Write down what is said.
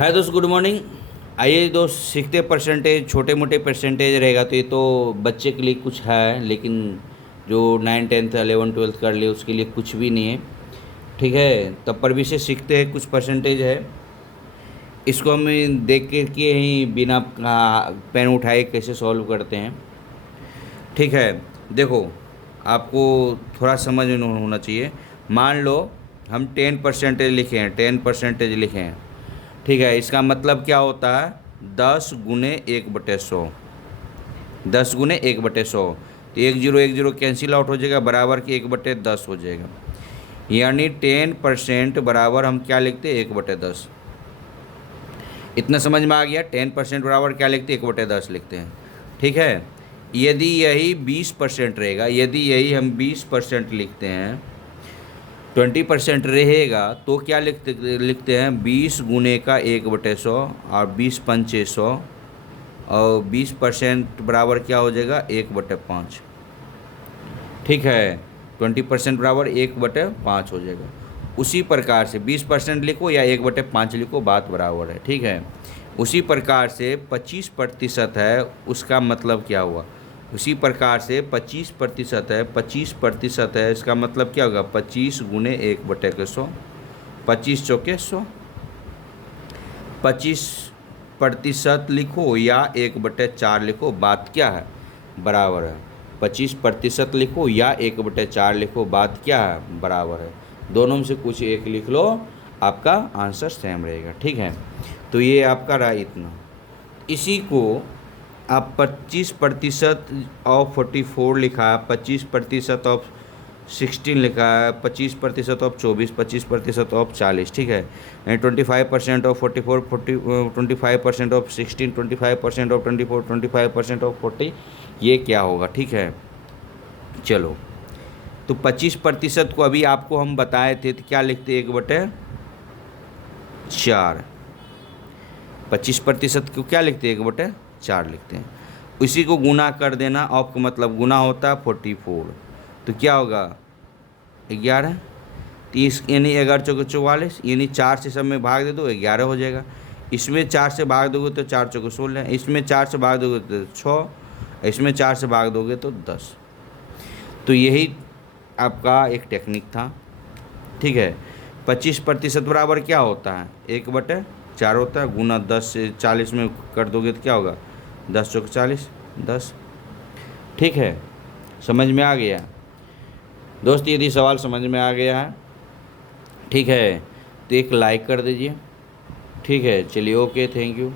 हाय दोस्त, good morning. आइए दोस्त, सीखते परसेंटेज। छोटे मोटे परसेंटेज रहेगा तो ये तो बच्चे के लिए कुछ है, लेकिन जो 9 10 11 12 कर लिए उसके लिए कुछ भी नहीं है। ठीक है, तब पर भी से सीखते हैं। कुछ परसेंटेज है, इसको हम देख के ही बिना पेन उठाए कैसे सॉल्व करते हैं। ठीक है, देखो, आपको थोड़ा समझ में होना चाहिए। मान लो हम 10% लिखे हैं, 10% लिखे हैं। ठीक है, इसका मतलब क्या होता है? 10 × 1/100। 10 × 1/100 तो 1 0 1 0 कैंसिल आउट हो जाएगा, बराबर कि 1/10 हो जाएगा। यानी 10% बराबर हम क्या लिखते हैं? 1/10। इतना समझ में आ गया? 10% बराबर क्या लिखते हैं? 1/10 लिखते हैं। ठीक है, यदि यही 20% रहेगा, यदि यही हम 20% लिखते हैं, 20% रहेगा तो क्या लिखते हैं? 20 × 1/100 और 20 × 5 = 100 और 20% बराबर क्या हो जाएगा? 1/5। ठीक है, 20% बराबर 1/5 हो जाएगा। उसी प्रकार से 20% लिखो या 1/5 लिखो, बात बराबर है। ठीक है, उसी प्रकार से 25% है, उसका मतलब क्या हुआ? उसी प्रकार से 25% है, 25% है, इसका मतलब क्या होगा? 25 × 1/100, 25 चौके 100। 25% लिखो या 1/4 लिखो, बात क्या है? बराबर है। 25% लिखो या 1/4 लिखो, बात क्या है? बराबर है। दोनों में से कुछ एक लिख लो, आपका आंसर सेम रहेगा। ठीक है, तो ये आपका रहा इतना। इसी को आप 25% ऑफ 44 लिखा है, 25% ऑफ 16 लिखा है, 25% ऑफ 24, 25% ऑफ 40। ठीक है, 25% ऑफ 44, 25% ऑफ 16, 25% ऑफ 24, 25% ऑफ 40, ये क्या होगा? ठीक है, चलो, तो 25% को अभी आपको हम बताए थे तो क्या लिखते? 1/4। 25% को क्या लिखते हैं? 1/4 लिखते हैं। उसी को गुना कर देना, ऑफ का मतलब गुना होता है 44, तो क्या होगा? 11। 30 यानी 11 चौके 44, यानी 4 से सब में भाग दे दो, 11 हो जाएगा। इसमें 4 से भाग दोगे तो 4 चौके 16, इसमें 4 से भाग दोगे तो 6, इसमें 4 से भाग दोगे तो 10। तो यही आपका एक टेक्निक था। ठीक है, 25% बराबर क्या होता है? 1/4 होता है, गुना 10 से 40 में कर दोगे तो क्या होगा? 10 चौके 40, 10। ठीक है, समझ में आ गया दोस्त? यदि सवाल समझ में आ गया है, ठीक है, तो एक लाइक कर दीजिए। ठीक है, चलिए, ओके, थैंक यू।